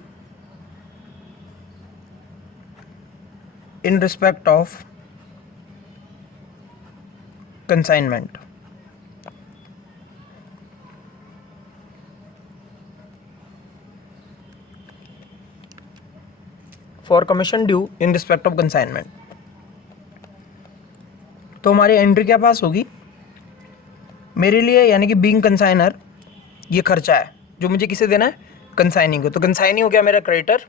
in respect of consignment। for commission due in respect of consignment। तो हमारी एंट्री क्या पास होगी? मेरे लिए यानी कि बीइंग कंसाइनर ये खर्चा है जो मुझे किसे देना है? कंसाइनिंग को। तो कंसाइनी हो गया मेरा क्रेडिटर,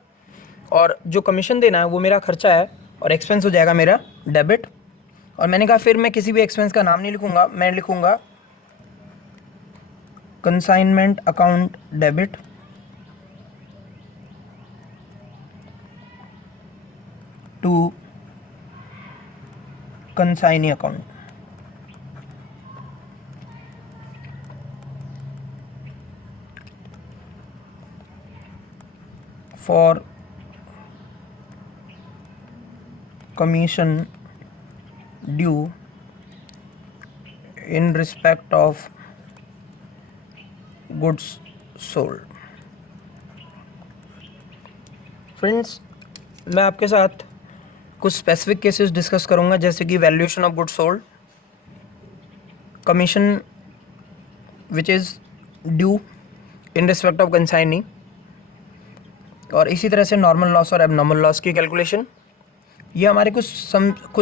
और जो कमीशन देना है वो मेरा खर्चा है, और एक्सपेंस हो जाएगा मेरा डेबिट। और मैंने कहा फिर मैं किसी भी एक्सपेंस का नाम नहीं लिखूंगा, मैं लिखूंगा consignment account debit to consignee account. For commission due in respect of goods sold. Friends, मैं आपके साथ कुछ स्पेसिफिक केसेस डिस्कस करूंगा, जैसे कि valuation of goods sold, commission which is due in respect of consignee, और इसी तरह से नॉर्मल लॉस और एबनॉर्मल लॉस की कैलकुलेशन। ये हमारे कुछ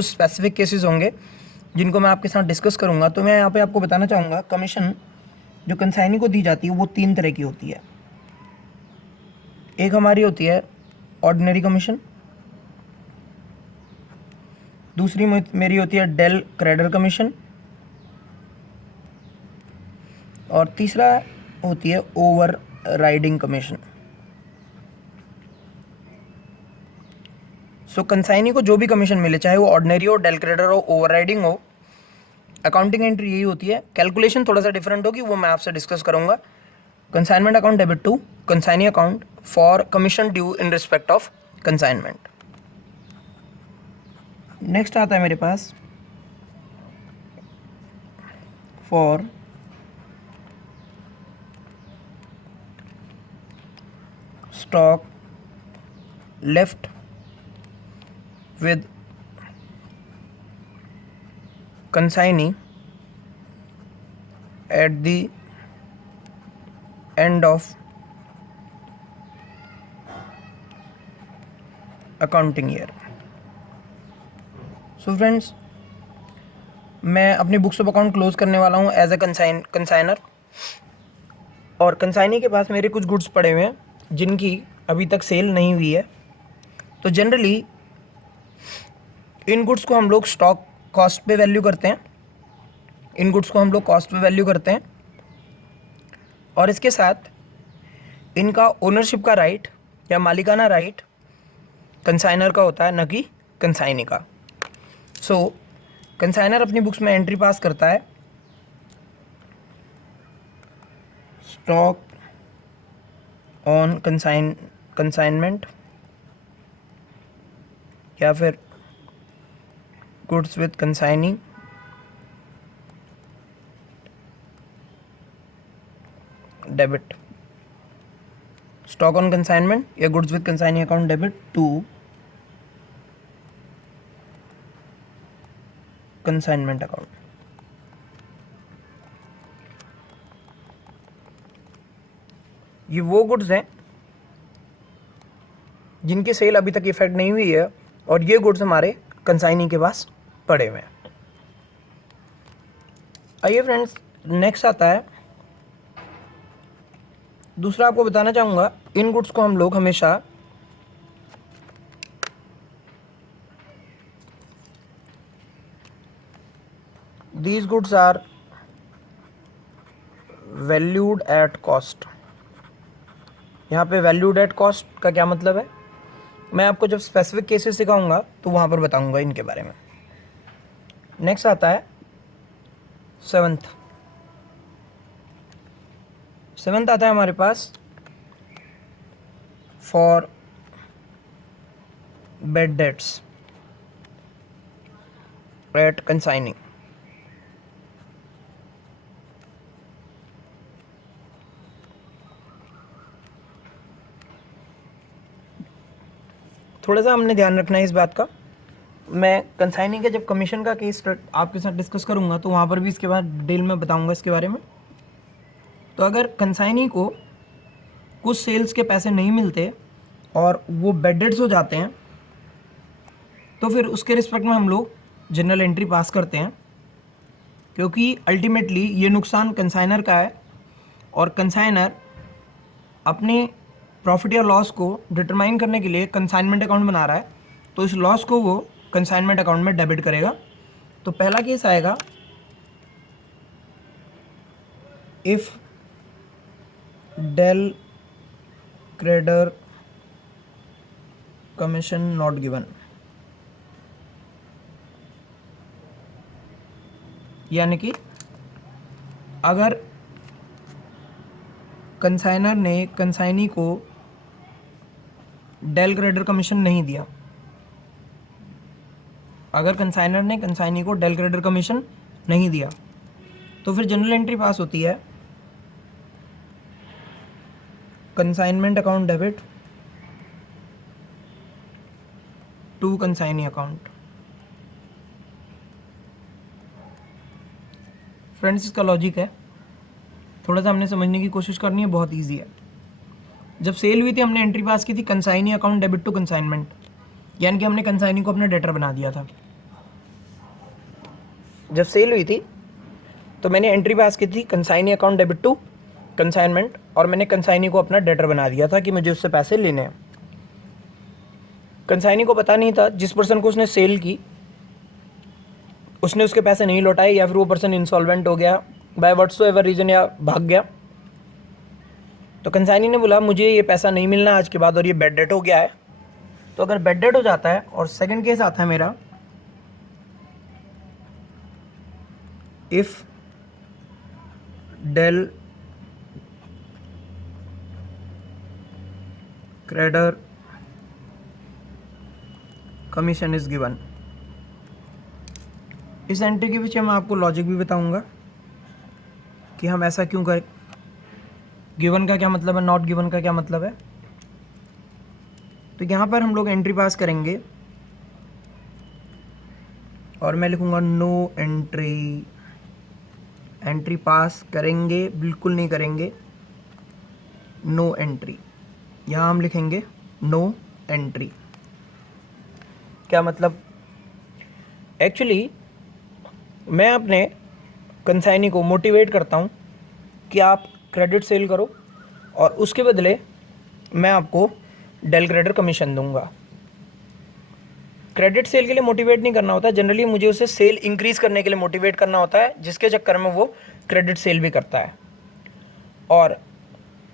स्पेसिफिक केसेस होंगे जिनको मैं आपके साथ डिस्कस करूंगा। तो मैं यहाँ पे आपको बताना चाहूँगा, कमीशन जो कंसाइनी को दी जाती है वो 3 तरह की होती है। एक हमारी होती है ऑर्डिनरी कमीशन, दूसरी मेरी होती है डेल क्रेडिटर कमीशन, और तीसरा होती है ओवर राइडिंग कमीशन। सो कंसाइनी को जो भी कमीशन मिले, चाहे वो ऑर्डिनरी हो, डेल क्रेडिटर हो, ओवर राइडिंग हो, अकाउंटिंग एंट्री यही होती है। कैलकुलेशन थोड़ा सा डिफरेंट होगी, वो मैं आपसे डिस्कस करूंगा। Consignment account debit to consignee account for commission due in respect of consignment. Next आता है मेरे पास for stock left with consignee at the end of accounting year। So friends, मैं अपनी बुक्स ऑफ अकाउंट क्लोज करने वाला हूँ as a consigner, और कंसाइनी के पास मेरे कुछ गुड्स पड़े हुए हैं जिनकी अभी तक सेल नहीं हुई है। तो जनरली इन गुड्स को हम लोग स्टॉक कॉस्ट पे वैल्यू करते हैं, और इसके साथ इनका ओनरशिप का राइट या मालिकाना राइट कंसाइनर का होता है, न कि कंसाइनी का। सो कंसाइनर अपनी बुक्स में एंट्री पास करता है, स्टॉक ऑन कंसाइनमेंट या फिर goods with consignee, debit, stock on consignment या goods with consignee account debit to consignment account. ये वो गुड्स हैं जिनकी सेल अभी तक इफेक्ट नहीं हुई है, और ये गुड्स हमारे कंसाइनी के पास पड़े हुए हैं। आइए फ्रेंड्स, नेक्स्ट आता है दूसरा। आपको बताना चाहूँगा, इन गुड्स को हम लोग हमेशा these goods are valued at cost. यहाँ पे वैल्यूड एट कॉस्ट का क्या मतलब है, मैं आपको जब स्पेसिफिक केसेस सिखाऊंगा तो वहाँ पर बताऊंगा इनके बारे में। नेक्स्ट आता है सेवन्थ आता है हमारे पास फॉर बेड डेट्स एट कंसाइनिंग। थोड़ा सा हमने ध्यान रखना है इस बात का। मैं कंसाइनिंग के जब कमीशन का केस आपके साथ डिस्कस करूंगा तो वहाँ पर भी इसके बाद डिटेल में बताऊंगा इसके बारे में। तो अगर कंसाइनी को कुछ सेल्स के पैसे नहीं मिलते और वो बेड डेट्स हो जाते हैं, तो फिर उसके रिस्पेक्ट में हम लोग जनरल एंट्री पास करते हैं, क्योंकि अल्टीमेटली ये नुकसान कंसाइनर का है, और कंसाइनर अपने प्रॉफिट या लॉस को डिटरमाइन करने के लिए कंसाइनमेंट अकाउंट बना रहा है, तो इस लॉस को वो कंसाइनमेंट अकाउंट में डेबिट करेगा। तो पहला केस आएगा if del creditor commission not given, यानी कि अगर कंसाइनर ने कंसाइनी को डेल क्रेडिटर कमीशन नहीं दिया, अगर कंसाइनर ने कंसाइनी को डेल क्रेडिटर कमीशन नहीं दिया तो फिर जनरल एंट्री पास होती है consignment account debit to consignee account. Friends, इसका लॉजिक है, थोड़ा सा हमने समझने की कोशिश करनी है, बहुत ईजी है। जब सेल हुई थी हमने एंट्री पास की थी consignee account debit to consignment, यानी कि हमने कंसाइनी को अपना डेटर बना दिया था। जब सेल हुई थी तो मैंने एंट्री पास की थी consignee account debit to consignment, और मैंने कंसाइनी को अपना डेटर बना दिया था कि मुझे उससे पैसे लेने हैं। कंसाइनी को पता नहीं था, जिस पर्सन को उसने सेल की उसने उसके पैसे नहीं लौटाए, या फिर वो पर्सन इंसॉल्वेंट हो गया बाय व्हाट्सोएवर रीजन या भाग गया। तो कंसाइनी ने बोला मुझे ये पैसा नहीं मिलना आज के बाद और ये बेड डेट हो गया है। तो अगर बेड डेट हो जाता है और सेकंड केस आता है मेरा, if del creditor commission is given. इस एंट्री के पीछे मैं आपको लॉजिक भी बताऊंगा कि हम ऐसा क्यों करें, गिवन का क्या मतलब है, नॉट गिवन का क्या मतलब है। तो यहाँ पर हम लोग एंट्री पास करेंगे और मैं लिखूंगा नो एंट्री। एंट्री पास करेंगे बिल्कुल नहीं करेंगे, नो एंट्री। यहाँ हम लिखेंगे नो एंट्री। क्या मतलब, एक्चुअली मैं अपने कंसाइनी को मोटिवेट करता हूँ कि आप क्रेडिट सेल करो और उसके बदले मैं आपको डेल क्रेडिटर कमीशन दूंगा। क्रेडिट सेल के लिए मोटिवेट नहीं करना होता, जनरली मुझे उसे सेल इंक्रीज़ करने के लिए मोटिवेट करना होता है, जिसके चक्कर में वो क्रेडिट सेल भी करता है। और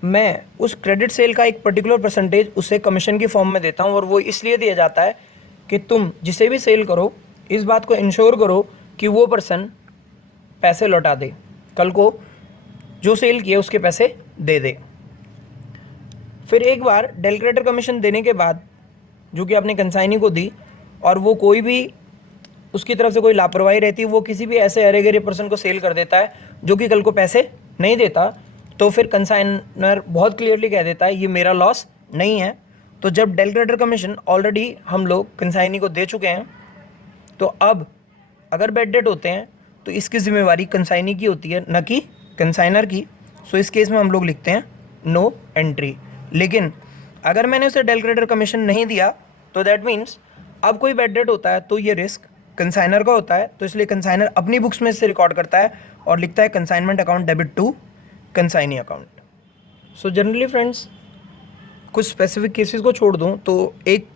मैं उस क्रेडिट सेल का एक पर्टिकुलर परसेंटेज उसे कमीशन की फॉर्म में देता हूँ, और वो इसलिए दिया जाता है कि तुम जिसे भी सेल करो इस बात को इंश्योर करो कि वो पर्सन पैसे लौटा दे, कल को जो सेल किए उसके पैसे दे दे। फिर एक बार डेल क्रेडिटर कमीशन देने के बाद जो कि आपने कंसाइनी को दी, और वो कोई भी उसकी तरफ से कोई लापरवाही रहती है, वो किसी भी ऐसे अरे गरे पर्सन को सेल कर देता है जो कि कल को पैसे नहीं देता, तो फिर कंसाइनर बहुत क्लियरली कह देता है ये मेरा लॉस नहीं है। तो जब डेल क्रेडिटर कमीशन ऑलरेडी हम लोग कंसाइनी को दे चुके हैं, तो अब अगर बैड डेट होते हैं तो इसकी जिम्मेवारी कंसाइनी की होती है, न कि कंसाइनर की। सो इस केस में हम लोग लिखते हैं नो एंट्री। लेकिन अगर मैंने उसे डेल क्रेडिटर कमीशन नहीं दिया तो दैट मीन्स अब कोई बैड डेट होता है तो ये रिस्क कंसाइनर का होता है, तो इसलिए कंसाइनर अपनी बुक्स में से रिकॉर्ड करता है और लिखता है consignment account debit to consignee account. So generally friends, कुछ स्पेसिफिक केसेस को छोड़ दूं तो एक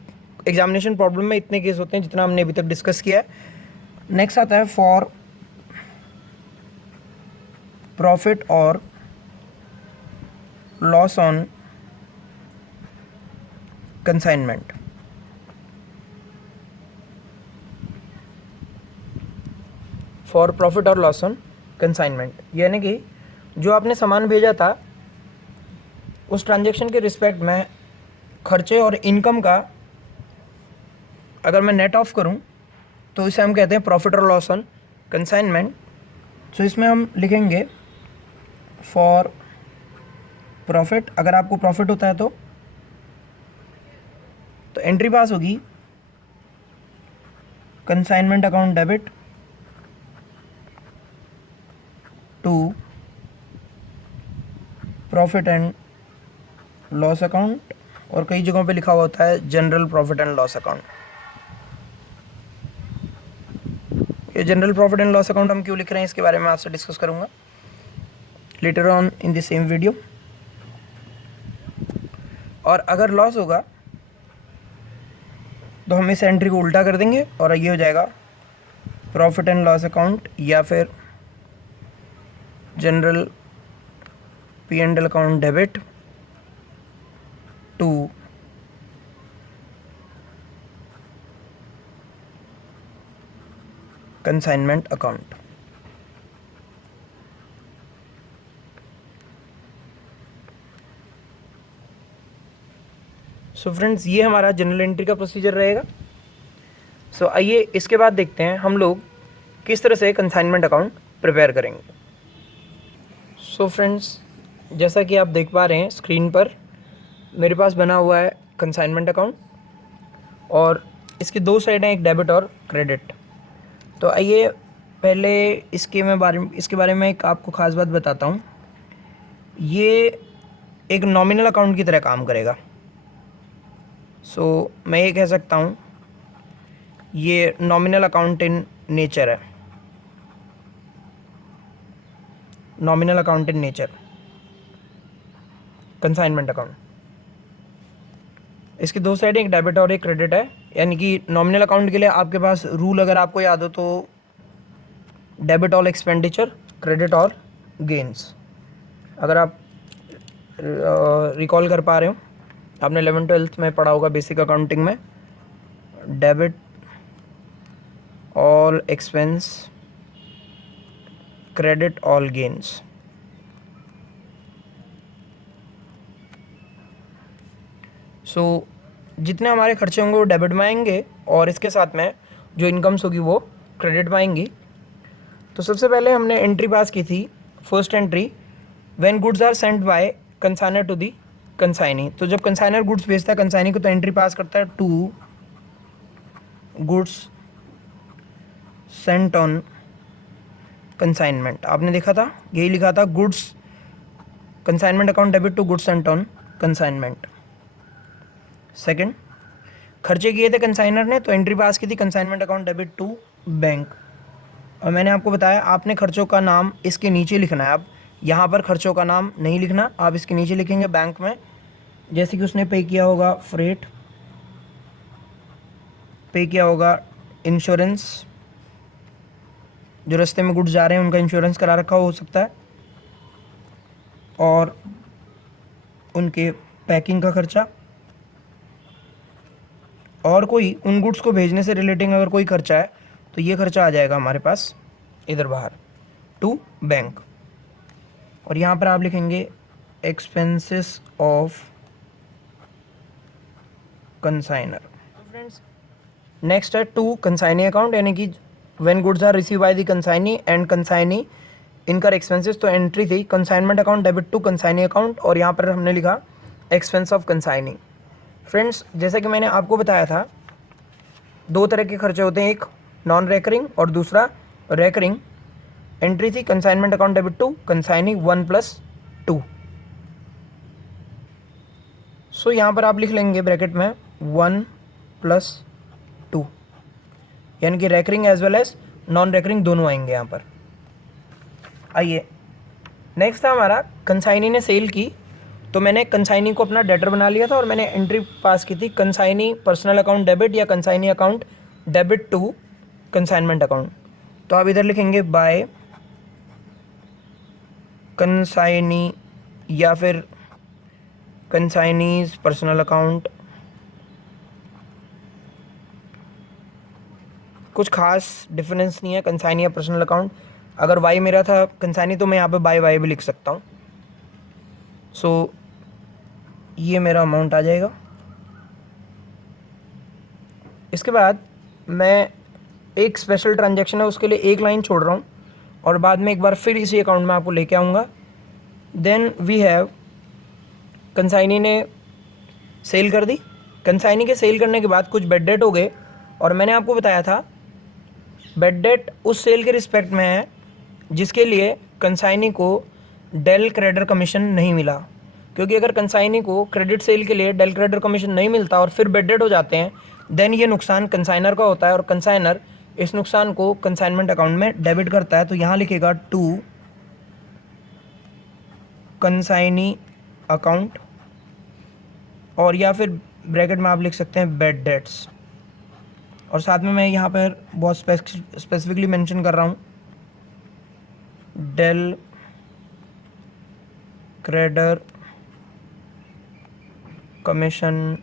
एग्जामिनेशन प्रॉब्लम में इतने केस होते हैं जितना हमने अभी तक डिस्कस किया है। नेक्स्ट आता है फॉर प्रॉफिट और loss on consignment. For profit और लॉस ऑन कंसाइनमेंट, यानी कि जो आपने सामान भेजा था उस ट्रांजैक्शन के रिस्पेक्ट में खर्चे और इनकम का अगर मैं नेट ऑफ करूं तो इसे हम कहते हैं प्रॉफिट और लॉस ऑन कंसाइनमेंट। सो इसमें हम लिखेंगे फॉर प्रॉफिट, अगर आपको प्रॉफिट होता है तो एंट्री पास होगी consignment account debit to profit and loss account, और कई जगहों पे लिखा हुआ होता है general profit and loss account. ये general profit and loss account हम क्यों लिख रहे हैं इसके बारे में आपसे डिस्कस करूंगा later on in the same video. और अगर लॉस होगा तो हम इस एंट्री को उल्टा कर देंगे और ये हो जाएगा प्रॉफिट एंड लॉस अकाउंट या फिर general P and L account debit to consignment account. So friends, ये हमारा जनरल एंट्री का प्रोसीजर रहेगा। सो आइए इसके बाद देखते हैं हम लोग किस तरह से कंसाइनमेंट अकाउंट प्रिपेयर करेंगे। सो फ्रेंड्स, जैसा कि आप देख पा रहे हैं स्क्रीन पर, मेरे पास बना हुआ है कंसाइनमेंट अकाउंट और इसकी दो साइड हैं, एक डेबिट और क्रेडिट। तो आइए पहले इसके बारे में एक आपको ख़ास बात बताता हूँ। ये एक नॉमिनल अकाउंट की तरह काम करेगा। सो मैं ये कह सकता हूँ ये नॉमिनल अकाउंट इन नेचर है, nominal account in nature consignment account. इसकी दो साइड, एक डेबिट और एक क्रेडिट है। यानी कि नॉमिनल अकाउंट के लिए आपके पास रूल अगर आपको याद हो तो debit all expenditure, credit all gains. अगर आप रिकॉल कर पा रहे हो, आपने 11th-12th में पढ़ा होगा बेसिक अकाउंटिंग में, debit all expense, credit all gains. So जितने हमारे खर्चे होंगे वो डेबिट में आएंगे और इसके साथ में जो इनकम्स होगी वो क्रेडिट में आएंगी। तो सबसे पहले हमने एंट्री पास की थी, first entry, when goods are sent by consigner to the consignee. तो जब कंसाइनर गुड्स भेजता है कंसाइनी को तो एंट्री पास करता है to goods sent on consignment. आपने देखा था यही लिखा था, goods consignment account debit to goods sent on consignment. Second, खर्चे किए थे कंसाइनर ने तो एंट्री पास की थी consignment account debit to bank. और मैंने आपको बताया आपने खर्चों का नाम इसके नीचे लिखना है। अब यहाँ पर खर्चों का नाम नहीं लिखना, आप इसके नीचे लिखेंगे बैंक में। जैसे कि उसने पे किया होगा फ्रेट, पे किया होगा इंश्योरेंस, जो रास्ते में गुड्स जा रहे हैं उनका इंश्योरेंस करा रखा हो सकता है, और उनके पैकिंग का खर्चा, और कोई उन गुड्स को भेजने से रिलेटिंग अगर कोई खर्चा है तो ये खर्चा आ जाएगा हमारे पास इधर बाहर टू बैंक। और यहाँ पर आप लिखेंगे expenses of consigner. Friends, next है टू कंसाइनी अकाउंट, यानी कि when goods are receive by the consignee and consignee incur expenses. तो एंट्री थी consignment account debit to consignee account और यहाँ पर हमने लिखा एक्सपेंस ऑफ कंसाइनी। फ्रेंड्स, जैसा कि मैंने आपको बताया था दो तरह के खर्चे होते हैं, एक नॉन रेकरिंग और दूसरा रेकरिंग। एंट्री थी consignment account debit to consignee 1+2। So यहाँ पर आप लिख लेंगे ब्रैकेट में 1+2, यानी कि recurring as well as non recurring दोनों आएंगे यहाँ पर। आइए नेक्स्ट था हमारा, कंसाइनी ने सेल की तो मैंने कंसाइनी को अपना डेटर बना लिया था और मैंने एंट्री पास की थी कंसाइनी पर्सनल अकाउंट डेबिट या consignee account debit to consignment account. तो आप इधर लिखेंगे बाय कंसाइनी या फिर कंसाइनीज पर्सनल अकाउंट। कुछ खास डिफरेंस नहीं है कंसाइनी या पर्सनल अकाउंट। अगर वाई मेरा था कंसाइनी तो मैं यहाँ पे बाय वाई भी लिख सकता हूँ। सो ये मेरा अमाउंट आ जाएगा। इसके बाद मैं एक स्पेशल ट्रांजैक्शन है उसके लिए एक लाइन छोड़ रहा हूँ और बाद में एक बार फिर इसी अकाउंट में आपको लेके आऊँगा। देन वी हैव, कंसाइनी ने सेल कर दी। कंसाइनी के सेल करने के बाद कुछ बेड डेट हो गए और मैंने आपको बताया था बेड डेट उस सेल के रिस्पेक्ट में है जिसके लिए कंसाइनी को डेल क्रेडिटर कमीशन नहीं मिला। क्योंकि अगर कंसाइनी को क्रेडिट सेल के लिए डेल क्रेडिटर कमीशन नहीं मिलता और फिर बेड डेट हो जाते हैं, देन ये नुकसान कंसाइनर का होता है और कंसाइनर इस नुकसान को कंसाइनमेंट अकाउंट में डेबिट करता है। तो यहाँ लिखेगा टू कंसाइनी अकाउंट, और या फिर ब्रैकेट में आप लिख सकते हैं बेड डेट्स। और साथ में मैं यहाँ पर बहुत स्पेसिफिकली मेंशन कर रहा हूँ del creditor commission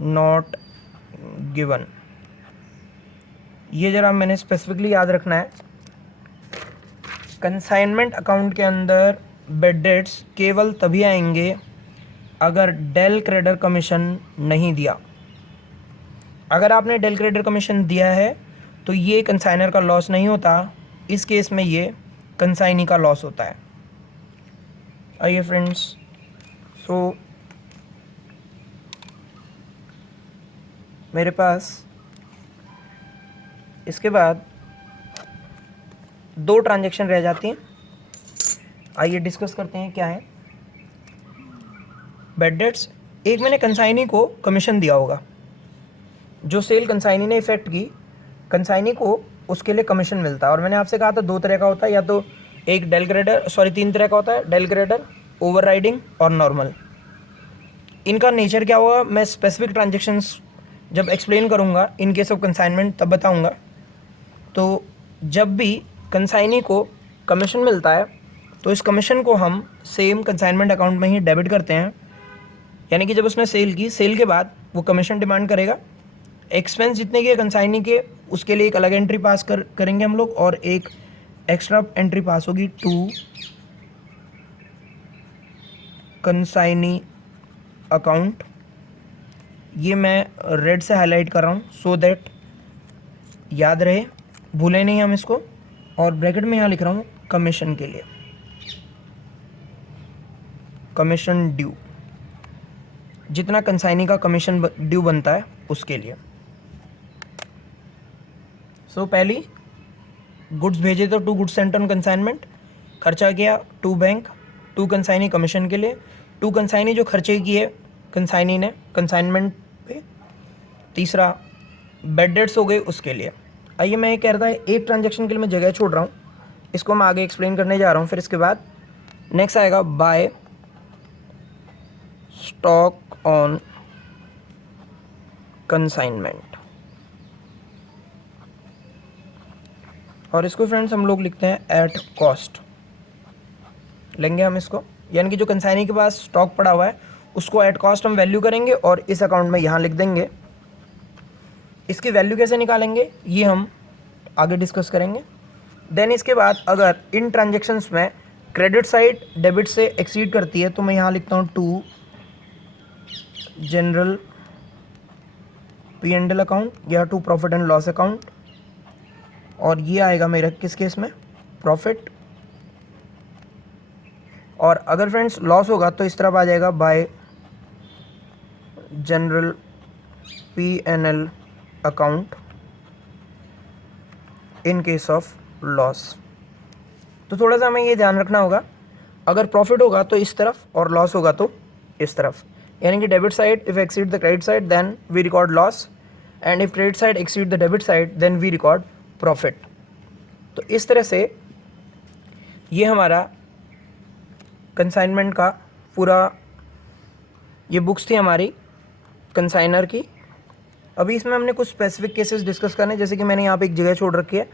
not given. ये ज़रा मैंने स्पेसिफिकली याद रखना है। कंसाइनमेंट अकाउंट के अंदर बेड डेट्स केवल तभी आएंगे अगर डेल क्रेडिटर कमीशन नहीं दिया। अगर आपने डेल क्रेडिटर कमीशन दिया है तो ये कंसाइनर का लॉस नहीं होता, इस केस में ये कंसाइनी का लॉस होता है। आइए फ्रेंड्स, सो मेरे पास इसके बाद 2 ट्रांजैक्शन रह जाती हैं। आइए डिस्कस करते हैं क्या है। बैड डेट्स, एक मैंने कंसाइनी को कमीशन दिया होगा, जो सेल कंसाइनी ने इफेक्ट की, कंसाइनी को उसके लिए कमीशन मिलता है। और मैंने आपसे कहा था 2 तरह का होता है, या तो एक डेल क्रेडिटर, 3 तरह का होता है, डेल क्रेडिटर, ओवरराइडिंग और नॉर्मल। इनका नेचर क्या होगा मैं स्पेसिफिक ट्रांजेक्शन्स जब एक्सप्लेन करूँगा इन केस ऑफ कंसाइनमेंट तब बताऊँगा। तो जब भी कंसाइनी को कमीशन मिलता है तो इस कमीशन को हम सेम कंसाइनमेंट अकाउंट में ही डेबिट करते हैं, यानी कि जब उसने सेल की, सेल के बाद वो कमीशन डिमांड करेगा। एक्सपेंस जितने के कंसाइनी के, उसके लिए एक अलग एंट्री पास करेंगे हम लोग, और एक एक्स्ट्रा एंट्री पास होगी टू कंसाइनी अकाउंट। ये मैं रेड से हाईलाइट कर रहा हूँ सो दैट याद रहे, भूले नहीं हम इसको। और ब्रैकेट में यहाँ लिख रहा हूँ कमीशन के लिए, कमीशन ड्यू, जितना कंसाइनी का कमीशन ड्यू बनता है उसके लिए। सो पहली गुड्स भेजे तो 2 गुड्स सेंट ऑन कंसाइनमेंट, खर्चा किया 2 बैंक, 2 कंसाइनी कमीशन के लिए, 2 कंसाइनी जो खर्चे किए कंसाइनी ने कंसाइनमेंट पे, तीसरा बैड डेट्स हो गए उसके लिए। आइए मैं ये कह रहा था एक ट्रांजैक्शन के लिए मैं जगह छोड़ रहा हूँ, इसको मैं आगे एक्सप्लेन करने जा रहा हूँ। फिर इसके बाद नेक्स्ट आएगा बाय स्टॉक ऑन कंसाइनमेंट, और इसको फ्रेंड्स हम लोग लिखते हैं एट कॉस्ट लेंगे हम इसको, यानी कि जो कंसाइनी के पास स्टॉक पड़ा हुआ है उसको एट कॉस्ट हम वैल्यू करेंगे और इस अकाउंट में यहाँ लिख देंगे। इसकी वैल्यू कैसे निकालेंगे ये हम आगे डिस्कस करेंगे। देन इसके बाद अगर इन ट्रांजेक्शन्स में क्रेडिट साइड डेबिट से एक्सीड करती है तो मैं यहाँ लिखता हूँ टू जनरल P&L अकाउंट या to profit and loss account, और ये आएगा मेरा किस केस में प्रॉफिट। और अगर फ्रेंड्स लॉस होगा तो इस तरफ आ जाएगा bye general P&L account in case of loss. तो थोड़ा सा हमें ये ध्यान रखना होगा, अगर प्रॉफिट होगा तो इस तरफ और लॉस होगा तो इस तरफ, यानी कि debit side if exceed the credit side then we record loss, and if credit side exceed the debit side then we record profit. तो इस तरह से ये हमारा कंसाइनमेंट का पूरा, ये बुक्स थी हमारी कंसाइनर की। अभी इसमें हमने कुछ स्पेसिफिक केसेस डिस्कस करने, जैसे कि मैंने यहाँ पे एक जगह छोड़ रखी है,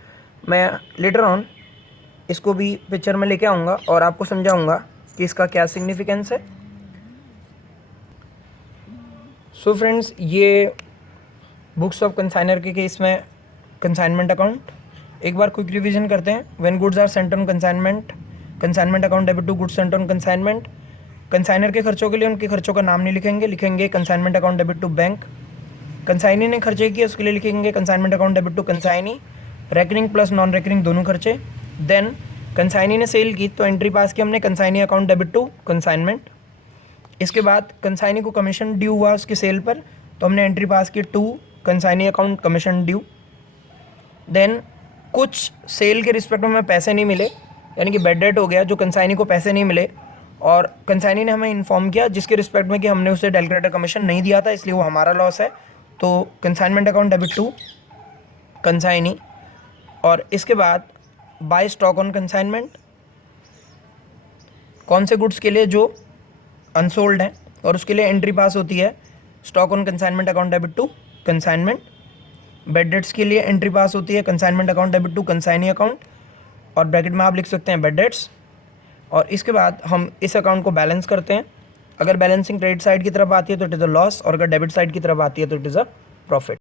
मैं लेटर ऑन इसको भी पिक्चर में लेके आऊँगा और आपको समझाऊँगा कि इसका क्या सिग्निफिकेंस है। सो फ्रेंड्स, ये बुक्स ऑफ कंसाइनर के केस में कंसाइनमेंट अकाउंट एक बार क्विक रिवीजन करते हैं। When goods are sent on consignment, consignment account debit to goods sent on consignment. Consigner के खर्चों के लिए उनके खर्चों का नाम नहीं लिखेंगे, लिखेंगे consignment account debit to bank. Consignee ने खर्चे किए उसके लिए लिखेंगे consignment account debit to consignee, recurring plus non recurring दोनों खर्चे। देन कंसाइनी ने सेल की तो एंट्री पास की हमने consignee account debit to consignment. इसके बाद कंसाइनी को कमीशन ड्यू हुआ उसकी सेल पर, तो हमने एंट्री पास की to consignee account commission due. Then कुछ सेल के रिस्पेक्ट में पैसे नहीं मिले, यानी कि बैड डेट हो गया, जो कंसाइनी को पैसे नहीं मिले और कंसाइनी ने हमें इन्फॉर्म किया जिसके रिस्पेक्ट में कि हमने उसे डेल क्रेडिटर कमीशन नहीं दिया था, इसलिए वो हमारा लॉस है। तो consignment account debit to consignee. और इसके बाद बाय स्टॉक ऑन कंसाइनमेंट, कौन से गुड्स के लिए जो अनसोल्ड हैं और उसके लिए एंट्री पास होती है stock on consignment account debit to consignment. Bad debts के लिए एंट्री पास होती है consignment account debit to consignee account, और ब्रैकेट में आप लिख सकते हैं बैड डेट्स। और इसके बाद हम इस अकाउंट को बैलेंस करते हैं। अगर बैलेंसिंग क्रेडिट साइड की तरफ आती है तो इट इज़ अ लॉस, और अगर डेबिट साइड की तरफ आती है तो इट इज़ अ प्रॉफिट।